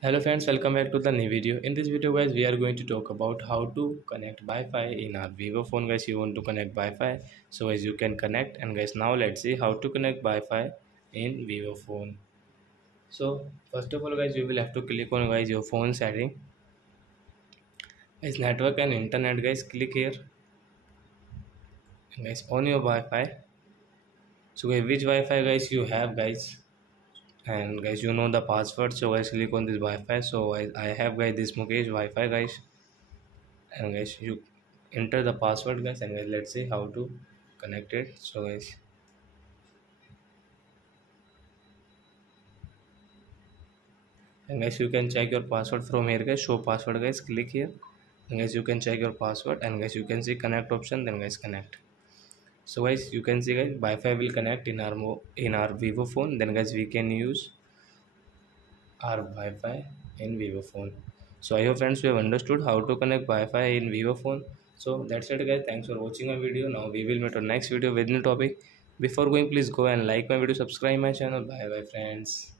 Hello friends, welcome back to the new video. In this video guys, we are going to talk about how to connect Wi-Fi in our Vivo phone. Guys, you want to connect Wi-Fi, so as you can connect. And guys, now let's see how to connect Wi-Fi in Vivo phone. So first of all guys, you will have to click on guys your phone setting. Guys, network and internet guys, click here. And guys, on your Wi-Fi. So guys, which Wi-Fi guys you have guys, and guys you know the password, so guys click on this Wi-Fi. So I have guys this Mukesh Wi-Fi guys, and guys you enter the password guys, and guys let's see how to connect it. So guys, and guys you can check your password from here guys, show password guys, click here. And guys you can check your password, and guys you can see connect option, then guys connect. So guys you can see guys Wi-Fi will connect in our in our Vivo phone, then guys we can use our Wi-Fi in Vivo phone. So I hope friends we have understood how to connect Wi-Fi in Vivo phone. So that's it guys. Thanks for watching my video. Now we will meet on next video with new topic. Before going, please go and like my video, subscribe my channel. Bye bye friends.